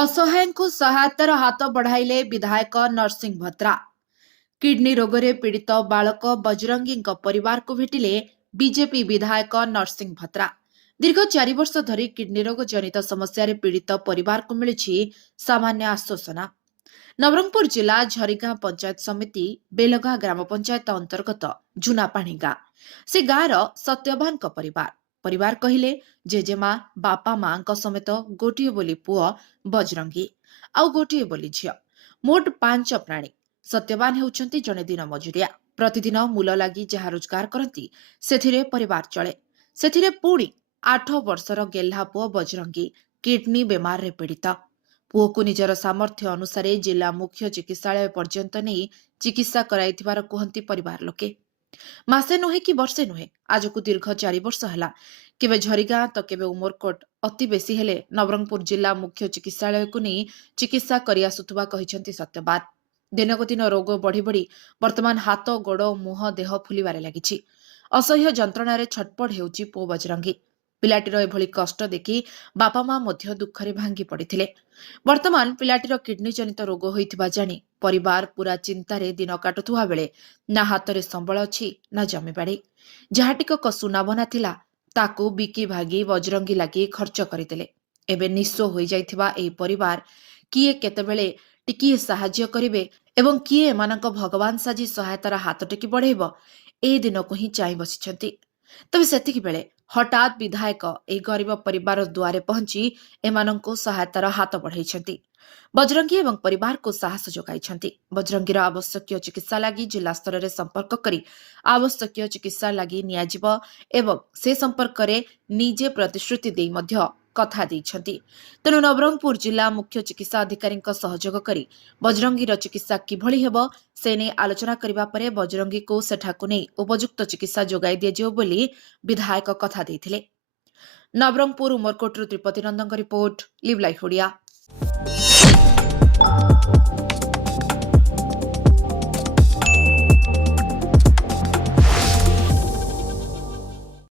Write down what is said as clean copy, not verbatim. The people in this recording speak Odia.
असहायଙ୍କୁ ସହାୟତାର ହାତ ବଢାଇଲେ ବିଧାୟକ ନରସିଂହ ଭଦ୍ରା। କିଡନୀ ରୋଗରେ ପୀଡ଼ିତ ବାଳକ ବଜରଙ୍ଗୀଙ୍କ ପରିବାରକୁ ଭେଟିଲେ ବିଜେପି ବିଧାୟକ ନରସିଂହ ଭଦ୍ରା। ଦୀର୍ଘ 4 ବର୍ଷ ଧରି କିଡନୀ ରୋଗ ଜନିତ ସମସ୍ୟାରେ ପୀଡ଼ିତ ପରିବାରକୁ ମିଳିଛି ସାମାନ୍ୟ ଆଶ୍ୱାସନା। ନବରଙ୍ଗପୁର ଜିଲ୍ଲା ଝରିଗାଁ ପଞ୍ଚାୟତ ସମିତି ବେଲଗାଁ ଗ୍ରାମ ପଞ୍ଚାୟତ ଅନ୍ତର୍ଗତ ଝୁନାପାଣି ଗାଁ। ସେ ଗାଁର ସତ୍ୟବାନଙ୍କ ପରିବାର କହିଲେ ଜେଜେମା ବାପା ମାଙ୍କ ସಮೇତ ଗୋଟିଏ ବୋଲି ପୁଅ ବଜରଙ୍ଗୀ ଆଉ ଗୋଟିଏ ବୋଲି ଝିଅ, ମୋଟ 5 ପ୍ରାଣୀ। ସତ୍ୟବାନ ହେଉଛନ୍ତି ଜଣେ ଦିନ ମଜୁରିଆ। ପ୍ରତିଦିନ ମୂଲ ଲାଗି ଯାହା ରୋଜଗାର କରନ୍ତି ସେଥିରେ ପରିବାର ଚଳେ। ସେଥିରେ ପୁଣି 8 ବର୍ଷର ଗେହ୍ଲା ପୁଅ ବଜରଙ୍ଗୀ କିଡନୀ ବେମାରରେ ପୀଡ଼ିତ। ପୁଅକୁ ନିଜର ସାମର୍ଥ୍ୟ ଅନୁସାରେ ଜିଲ୍ଲା ମୁଖ୍ୟ ଚିକିତ୍ସାଳୟ ପର୍ଯ୍ୟନ୍ତ ନେଇ ଚିକିତ୍ସା କରାଇଥିବାର କୁହନ୍ତି ପରିବାର ଲୋକେ। ମାସେ ନୁହେଁ କି ବର୍ଷେ ନୁହେଁ, ଆଜକୁ ଦୀର୍ଘ 4 ବର୍ଷ ହେଲା କେବେ ଝରିଗାଁ ତ କେବେ ଉମରକୋଟ, ଅତି ବେଶୀ ହେଲେ ନବରଙ୍ଗପୁର ଜିଲ୍ଲା ମୁଖ୍ୟ ଚିକିତ୍ସାଳୟକୁ ନେଇ ଚିକିତ୍ସା କରିଆସୁଥିବା କହିଛନ୍ତି ସତ୍ୟବାନ। ଦିନକୁ ଦିନ ରୋଗ ବଢ଼ି ବଢ଼ି ବର୍ତ୍ତମାନ ହାତ ଗୋଡ଼ ମୁହଁ ଦେହ ଫୁଲିବାରେ ଲାଗିଛି। ଅସହ୍ୟ ଯନ୍ତ୍ରଣାରେ ଛଟପଟ ହେଉଛି ପୁଅ ବଜରଙ୍ଗୀ। ପିଲାଟିର ଏଭଳି କଷ୍ଟ ଦେଖି ବାପା ମା ମଧ୍ୟ ଦୁଃଖରେ ଭାଙ୍ଗି ପଡ଼ିଥିଲେ। ବର୍ତ୍ତମାନ ପିଲାଟିର କିଡନୀ ଜନିତ ରୋଗ ହୋଇଥିବା ଜାଣି ପରିବାର ପୁରା ଚିନ୍ତାରେ ଦିନ କାଟୁଥିବା ବେଳେ ନା ହାତରେ ସମ୍ବଳ ଅଛି ନା ଜମିବାଡ଼ି। ଯାହା ଟିକକ ସୁନାବନା ଥିଲା ତାକୁ ବିକି ଭାଗି ବଜରଙ୍ଗୀ ଲାଗି ଖର୍ଚ୍ଚ କରିଦେଲେ। ଏବେ ନିଃସ୍ୱ ହୋଇଯାଇଥିବା ଏହି ପରିବାର କିଏ କେତେବେଳେ ଟିକିଏ ସାହାଯ୍ୟ କରିବେ ଏବଂ କିଏ ଏମାନଙ୍କ ଭଗବାନ ସାଜି ସହାୟତାର ହାତ ଟେକି ବଢ଼େଇବ, ଏ ଦିନକୁ ହିଁ ଚାହିଁ ବସିଛନ୍ତି। ତେବେ ସେତିକି ବେଳେ ହଠାତ୍ ବିଧାୟକ ଏହି ଗରିବ ପରିବାର ଦୁଆରେ ପହଞ୍ଚି ଏମାନଙ୍କୁ ସହାୟତାର ହାତ ବଢ଼ାଇଛନ୍ତି। ବଜରଙ୍ଗୀ ଏବଂ ପରିବାରକୁ ସାହସ ଯୋଗାଇଛନ୍ତି। ବଜରଙ୍ଗୀର ଆବଶ୍ୟକୀୟ ଚିକିତ୍ସା ଲାଗି ଜିଲ୍ଲା ସ୍ତରରେ ସମ୍ପର୍କ କରି ଆବଶ୍ୟକୀୟ ଚିକିତ୍ସା ଲାଗି ନିଆଯିବ ଏବଂ ସେ ସମ୍ପର୍କରେ ନିଜେ ପ୍ରତିଶ୍ରୁତି ଦେଇ ମଧ୍ୟ କଥା ଦେଇଛନ୍ତି। ତେଣୁ ନବରଙ୍ଗପୁର ଜିଲ୍ଲା ମୁଖ୍ୟ ଚିକିତ୍ସା ଅଧିକାରୀଙ୍କ ସହଯୋଗ କରି ବଜରଙ୍ଗୀର ଚିକିତ୍ସା କିଭଳି ହେବ ସେ ନେଇ ଆଲୋଚନା କରିବା ପରେ ବଜରଙ୍ଗୀକୁ ସେଠାକୁ ନେଇ ଉପଯୁକ୍ତ ଚିକିତ୍ସା ଯୋଗାଇ ଦିଆଯିବ ବୋଲି ବିଧାୟକ କଥା ଦେଇଥିଲେ। ନବରଙ୍ଗପୁର ଉମରକୋଟରୁ ତ୍ରିପତି ନନ୍ଦଙ୍କ ରିପୋର୍ଟ, ଲିଭ୍ ଲାଇଫ୍ ଓଡ଼ିଆ।